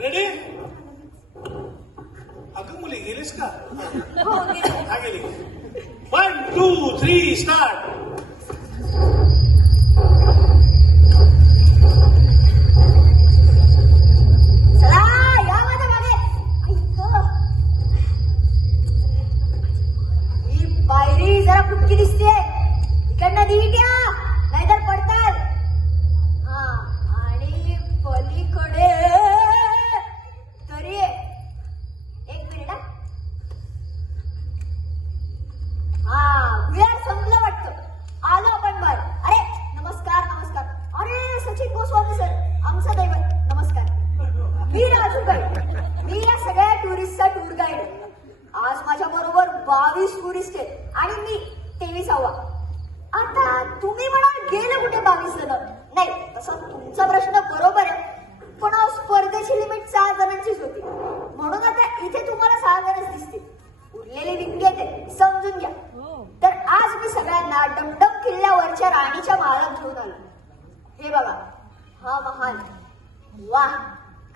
Ready? अगं मुली गेलीस का? हा गेली. 1 2 3 स्टार्ट. पायरी जरा फुटकी दिसते, इकडनं नीट या नाहीतर पडताल. हा आणि पलीकडे तरी एक मिनिट. हा वेळ संपलं वाटतं, आलो आपण बाहेर. अरे नमस्कार नमस्कार. अरे सचिन गोस्वामी सर, आमचं दैवत. नमस्कार. मी राजूबाई, मी या सगळ्या टुरिस्टचा टूर गाईड. आज माझ्या बरोबर 22 टुरिस्ट आहेत आणि मी 23वा. आता तुम्ही म्हणाल गेलं कुठे 22 जण? नाही, तसा तुमचा प्रश्न बरोबर आहे, पण स्पर्धेची लिमिट 6 जणांचीच होती, म्हणून आता इथे तुम्हाला 6 जणच दिसतील. उरलेले विकली आहेत, समजून घ्या. तर आज मी सगळ्यांना डमडम किल्ल्यावरच्या राणीच्या महालात घेऊन आलो. हे बघा, हा महाल. वाह,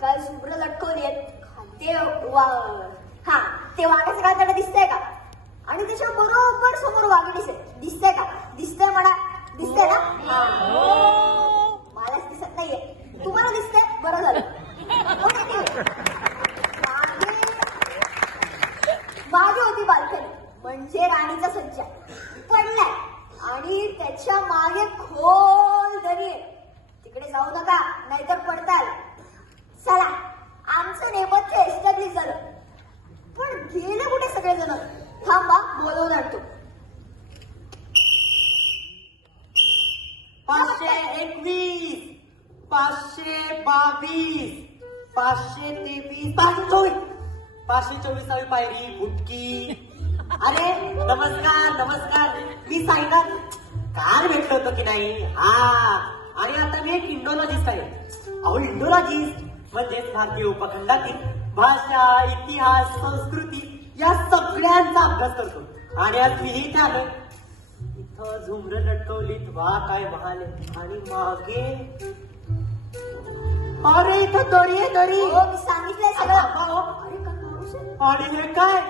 काय शुभ्र लटकवली आहेत खाते. वा, हा ते वाघाचं कातडं दिसतंय का? आणि त्याच्या बरोबर समोर वाघ दिसतंय का? दिसतंय म्हणा. दिसतंय ना? मलाच दिसत नाहीये, तुम्हाला दिसतंय? बरं झालं. मागे होती बाल्कनी, म्हणजे राणीचा सज्जा पडलाय आणि त्याच्या मागे खोल दरी आहे. तिकडे जाऊ नका नाहीतर पडताल. चला, आमचं नेपथ्य एस्टॅब्लिश झालं, पण गेलं कुठे सगळेजण? थांबा, बोलवून आणतो. 521, 522, 523, 524 पायरी फुटकी. अरे नमस्कार नमस्कार, मी साईनाथ. काल भेटलो होतो की नाही? हा, आणि आता मी एक इंडोलॉजिस्ट आहे. अहो, इंडोलॉजिस्ट म्हणजेच भारतीय उपखंडातील भाषा, इतिहास, संस्कृती या सगळ्यांचा अभ्यास करतो. आणि आज मी इथे आलो. इथं झुमरं लटकवलीत, वा काय महाल आहे. आणि मागे अरे इथं दरी आहे, दरी. हो, मी सांगितलंय सगळं. अरे काय माणूस आहे? आणि हे काय?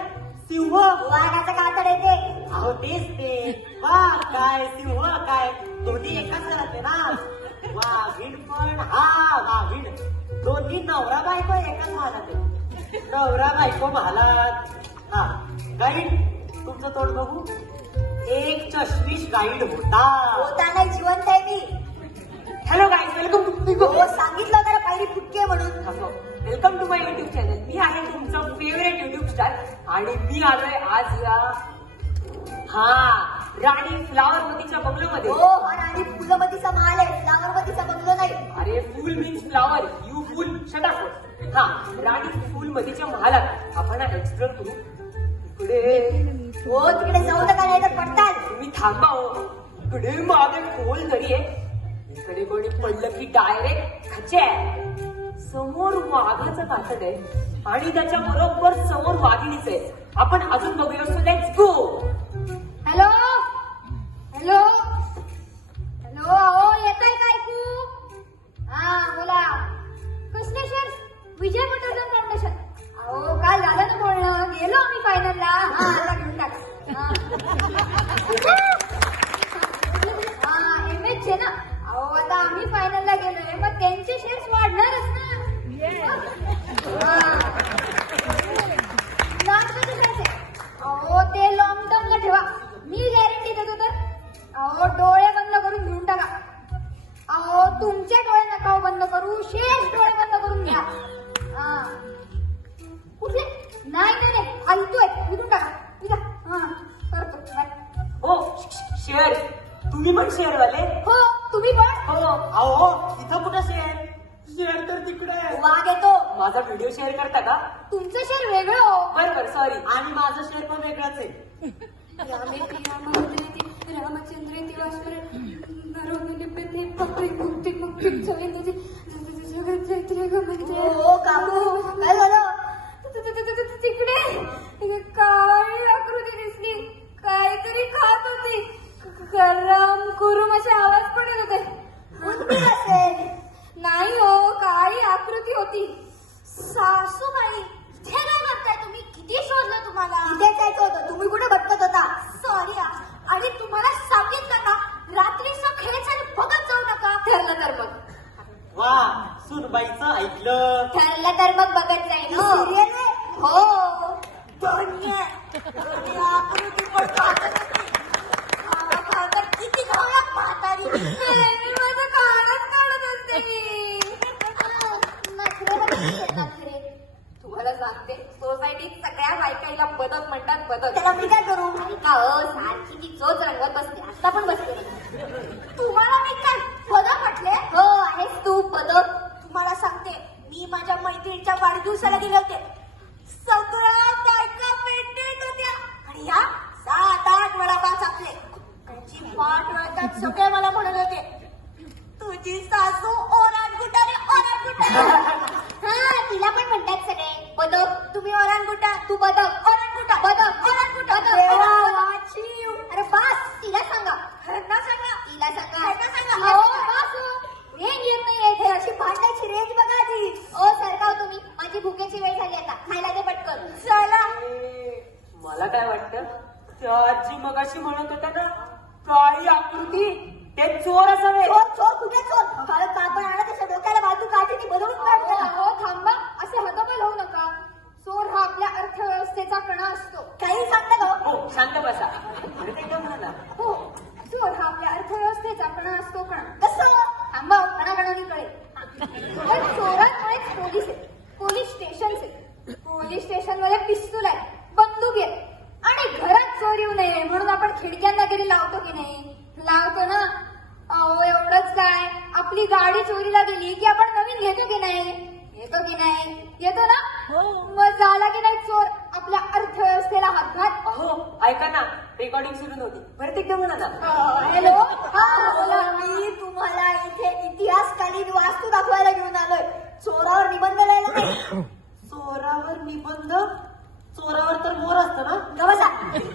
सिंह. वाघाचं कातड येते. अहो तेच ते. वा काय सिंह काय, दोन्ही एकाच घरात आहे ना. वाघीण पण, हा वाघीण. दोन्ही नवरा बायको एकाच महालात आहे. नवरा बायको महालात. हा गाईड, तुमचं तोंड बघू. एक चष्मीश गाईड होता नाही, जिवंत आहे मी. Hello guide, welcome to. हो, सांगितलं जरा पायरी फुटकी आहे म्हणून. Welcome to my YouTube channel. मी आहे तुमचं फेवरेट युट्यूब स्टार आणि मी आलोय आज या राणी फ्लावरमतीच्या बंगलोमध्ये. हो, हा राणी फुलमतीचा महाल आहे, फ्लावरमतीचा बंगलो नाही. अरे फुल मीन्स फ्लावर, यू फुल शटाफट. हा, राणी फुलमतीच्या महालात आपण एक्सप्लोर करू. इकडे हो, तिकडे जाऊ नका नाही तर पडताल. तुम्ही थांबा हो. इकडे मागे खोल दरी आहे. इकडे कोणी पडलं की डायरेक्ट खचे. समोर वाघाचं कातड आहे आणि त्याच्या बरोबर समोर वाघिणीच आहे. आपण अजून बघूया. So let's go. Hello hello hello, अहो येताय का ऐकू? हा बोला. कसले सर? विजय पटवर्धन फाउंडेशन. अहो काल झालं ना बोलणं, गेलो आम्ही फायनलला. हा, आता घेऊन टाका. हा MH चे ना. अहो आता आम्ही फायनलला गेलोय, मग त्यांचे शेअर्स वाढणारच ना. अहो ते लॉंग टर्मला ठेवा, मी गॅरंटी देतो. तर अहो डोळे बंद करून घेऊन टाका. अहो तुमचे डोळे नका बंद करू, शेष डोळे बंद करून घ्या. हा कुठले? नाही नाही नाही, ऐकतोय, विकून टाका. विका. हा करतो. हो, शेअर. तुम्ही पण शेअर वाले? हो, तुम्ही पण. हो. अहो इथं कुठं शेअर? शेअर तर तिकडे. वाघ येतो. माझा व्हिडिओ शेअर करता का? तुमचं शेअर वेगळं हो. बरोबर, सॉरी. आणि माझं शेअर पण वेगळंच आहे. रामचंद्र हो काकू, काय झालं? तिकडे काळी आकृती दिसली, काहीतरी खात होती. गरम कुरुम असे आवाज पडत होते. असेल. नाही हो, काळी आकृती होती. सासूबाई इथे काय करताय तुम्ही? किती शोधलं तुम्हाला? इथेच जायचं होतं, तुम्ही कुठे भटकत होता? सॉरी आणि तुम्हाला सांगितलं ना रात्रीचं खेळच आणि बघत जाऊ नका. ठरलं तर मग. वा सुनबाईचं ऐकलं. ठरलं तर मग बघत जाईल. सिरियल आहे? हो धन्य. आकृती पण पाहत होती. किती खाऊया म्हातारी. माझं कानच काढत असते मी. नखरे. तुम्हाला सांगते सोसायटीत सगळ्या बायकाईला बदक म्हणतात बदक. त्याला मी काय करू? ऐका हो सारखी ती चोच रंगत बसते. आता पण बसते. तुम्हाला मी काय बदक म्हटले? हो आहेस तू बदक. तुम्हाला सांगते मी माझ्या मैत्रिणीच्या वाढदिवसाला गेले होते. सगळ्या बायका पेटेत होत्या आणि या 7-8 वडापाव छापले. त्यांची पाठ वळतात सगळे मला म्हणत होते तुझी सासू ओरानगुटा रे ओरानगुटा. हा तिला पण म्हणतात सगळे बदक. तुम्ही ओरानगुटा, तू बदक. ओरानगुटा बदक ओरानगुटा. अरे बास तिला सांगा. ह्यांना सांगा. तिला सांगा. ह्यांना सांगा. हो बास. रेंज येत नाही इथे. अशी भांडायची रेंज बघा आधी. ओ सरकाव तुम्ही. माझी भुकेची वेळ झाली आता. खायला दे पटकन. चला. मला काय वाटतं त्या आजी मगाशी म्हणत होत्या ना काळी आकृती ते चोर असावे. चोर कुठे चोर? कारण कापड आणा त्याच्या डोक्याला बाजू काठीने बदलून काढतो. हो थांबा. असे हतबल होऊ नका. चोर हा आपल्या अर्थव्यवस्थेचा कणा असतो. काही सांगता का? हो शांत बसा. म्हणाला हो चोर हा आपल्या अर्थव्यवस्थेचा कणा असतो. कणा कसं? थांबा कणाकणाने कळेल. पण चोरांमुळेच पोलीस आहेत. पोलीस स्टेशन आहेत. पोलीस स्टेशन मध्ये पिस्तूल आहे, बंदूक आहे आणि घरात चोर येऊ नये म्हणून आपण खिडक्यांना तरी लावतो की नाही? लावतो ना. अहो एवढंच काय आपली गाडी चोरीला गेली की आपण नवीन घेतो की नाही? येतो की नाही? येतो ना. मग झाला की नाही चोर आपल्या अर्थव्यवस्थेला हातभार. हो ऐका ना रेकॉर्डिंग सुरू नव्हती. परत एकदा म्हणा ना. हॅलो. बोला. मी तुम्हाला इथे इतिहासकालीन वास्तू दाखवायला घेऊन आलोय. चोरावर निबंध लिहायला नाही. चोरावर निबंध? चोरावर तर मोर असतं ना. गवसा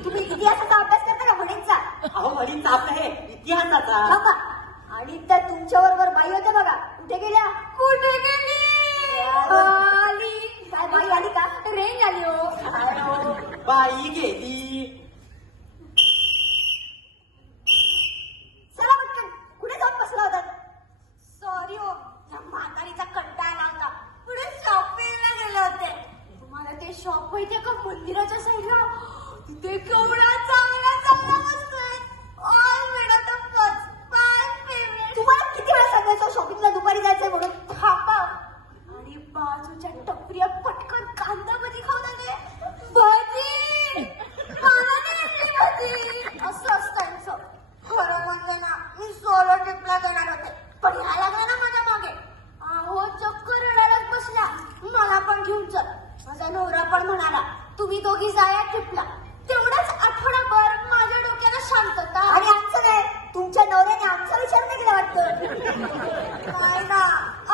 तुम्ही इतिहासाचा अभ्यास करता का? म्हणींचा. अहो म्हणींचा आपला हे इतिहासाचा. थांबा. आणि त्या तुमच्या बरोबर बाई होत्या बघा. कुठे गेल्या? कुठे गेली? आली. काय बाई आली का? रेंज आली हो. बाई गेली. चला पटकन. कुठे जाऊन बसला होता? सॉरी हो या म्हातारीचा कंटाळा होता. पुढे शॉपिंगला गेले होते. तुम्हाला ते शॉप माहितीये का मंदिराच्या साईडला? तिथे केवढा चांगला चांगला वस्तू आहेत. All made of the first 5 favourite. तुम्हाला किती वेळा सांगायचं शॉपिंगला दुपारी जायचंय म्हणून? थांबा. आणि बाजूच्या टपरीत पटकन कांदा भजी खाऊन आले. भजी मला नाही आणली भजी. असं असतं यांचं. खरं म्हणजे ना मी सोलो ट्रिपला जाणार होते पण ह्या लागला ना माझ्या मागे. अहो चक्कर रडायलाच बसल्या. मला पण घेऊन चल. माझा नवरा पण म्हणाला तुम्ही दोघी जाया ट्रिपला. तेवढाच आठवडाभर माझ्या डोक्याला शांतता. आणि आमचं काय? तुमच्या नवऱ्याने आमचा विचार नाही केला वाटतं. काय ना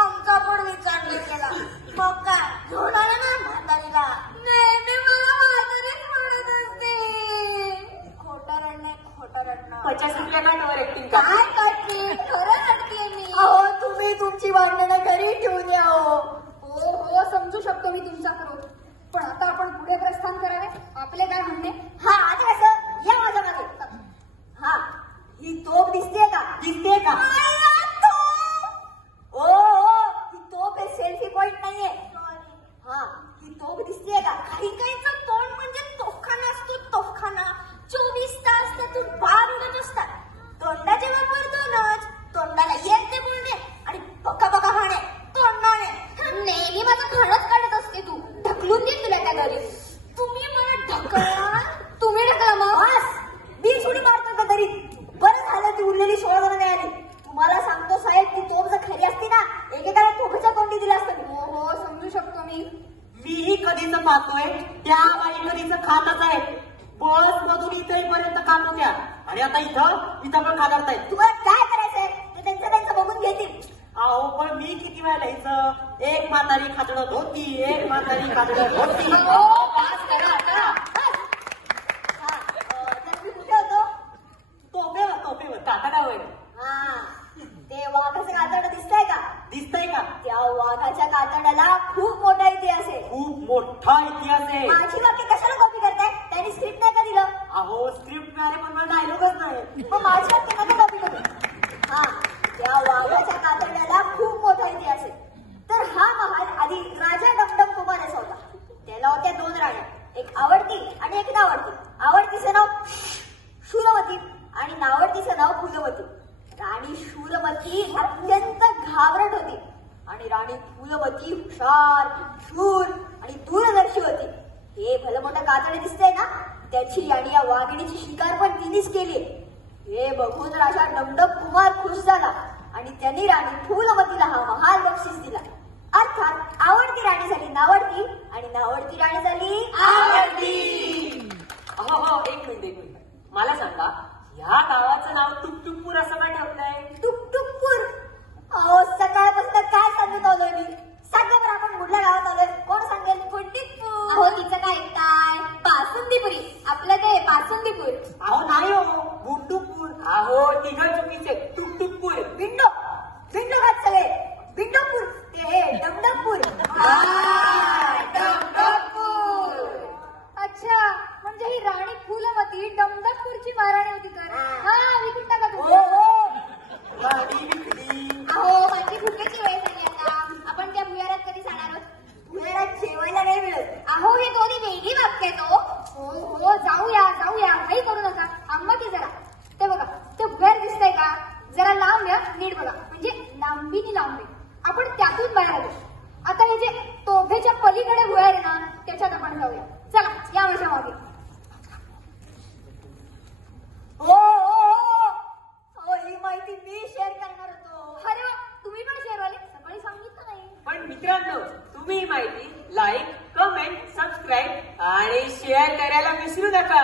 आमचा पण विचार नाही केला. मग काय घेऊन आला ना म्हातारीला. नेहमी मला म्हातारीच म्हणत असते. खोटं रडणं. 50 रुपया ओव्हर ऍक्टिंग काय करते? खरं रडते मी. अहो तुम्ही तुमची भांडणं घरी ठेवून या. हो समजू शकतो मी तुमचा क्रोध. पण आता आपण पुढे प्रस्थान करावे. आपले काय म्हणणे? हा आता कसं? या माझ्या मागे. हा ही तोफ दिसते का? दिसते का? ओ ही तोफ आहे सेल्फी पॉइंट नाहीये. हा ही तोफ दिसते का? काही काहीचं तोंड म्हणजे तोफखाना असतो. तोफखाना 24 तास त्यातून बाहेर उडत असतात. तोंडाचे वापर दोनच. तोंडाला येत ते बोलणे आणि बका बका खाणे तोंडाने. नेहमी माझं खाणच काढत असते तू. ढकलून दे तुला त्या घरी. तुम्ही मला ढकलला. तुम्ही ढकला मग. बस मी सुडी मारतो का तरी. बरं झालं ती उरलेली 16 जण मिळाली. तुम्हाला सांगतो साहेब ती तोफ जर खरी असती ना एकेकाला तोफच्या तोंडी दिला असतं. हो समजू शकतो मीही कधीच पाहतोय. त्या बाई कधीच खातच आहे. बस मधून इथेपर्यंत खात होत्या आणि आता इथं पण खातायत. तुम्हाला काय करायचंय ते त्यांचं बघून घेतील. अहो पण मी किती वेळा लिहायचं? एक म्हातारी खातडत होती. एक म्हातारी खातडत होती. पास करा आता. तर मी कुठे होतो? तोफेवर कातडावर. हा ते वाघाचं कातड दिसतंय का? दिसतंय का? त्या वाघाच्या कातडाला खूप मोठा इतिहास आहे. खूप मोठा इतिहास आहे. माझी वाक्य कशाला कॉपी करताय? त्यांनी स्क्रिप्ट नाही का दिलं? अहो स्क्रिप्ट मिळाले पण मला डायलॉगच नाही. मग माझी वाक्य नका कॉपी करू. हा, त्या वाघाच्या कातड्याला खूप मोठा इतिहास आहे. तर हा महाल आधी राजा डमडम कुमार असा होता. त्याला होत्या 2 राण्या, एक आवडती आणि एक नावडती. आवडतीचं नाव शूरवती आणि नावडतीचं नाव फुलवती. राणी शूरवती अत्यंत घाबरट होती आणि राणी फुलवती हुशार, शूर आणि दूरदर्शी होती. हे भलं मोठं कातडे दिसतंय ना, त्याची आणि या वाघिणीची शिकार पण तिनेच केली. हे बघून राजा डमडम कुमार खुश झाला आणि त्यांनी राणी फुलवतीला हा महाल बक्षीस दिला. अर्थात आवडती राणी झाली नावडती आणि नावडती राणी झाली आवडती. हो एक मिनिट. मला सांगा, ह्या गावाचं नाव टुकटुकपूर असं का ठेवलंय? टुकटुकपूर. अहो सकाळपासून काय सांगत आलोय मी. सांगा बरं, आपण कुठल्या गावात आलोय? कोण सांगेल? कुंडीपूर. अहो तिचं काय ऐकताय? बासुंदीपुरी. आपलं ते बासुंदीपूर. अहो नाही हो, गुंडूपूर. अहो तिघं चुकीचे. टुकटुकपूर. बिंडो बिंडो घात सगळे. बिंडोपूर ते हे डमडमपूर. अच्छा, म्हणजे ही राणी फुलवती डमडमपूरची महाराणी होती का? हा, विकून टाका हो तुम्ही. हो, राणी विकली. अहो, माझी भुकेची वेळ झाली आता. आपण त्या भुयारात कधी जाणार आहोत? भुयारात जेवायला नाही मिळत. अहो, हे दोन्ही वेगळी वाक्य आहेत हो. हो, जाऊया जाऊया, काही करू नका. आम्हा की जरा ते बघा, ते भुयार दिसतंय का? जरा लांब या, नीट बघा. म्हणजे लांबीनी लांबी. आपण त्यातून बाहेर आलो. आता हे जे तोफेच्या पलीकडे भुयार आहे ना, त्याच्यात आपण जाऊया. चला, या माझ्या मागे. हो, ही माहिती मी शेअर करणार होतो. अरे वा, तुम्ही पण शेअरवाले. सकाळी सांगितलं नाही. पण मित्रांनो, तुम्ही ही माहिती लाईक, कमेंट, सबस्क्राईब आणि शेअर करायला विसरू नका.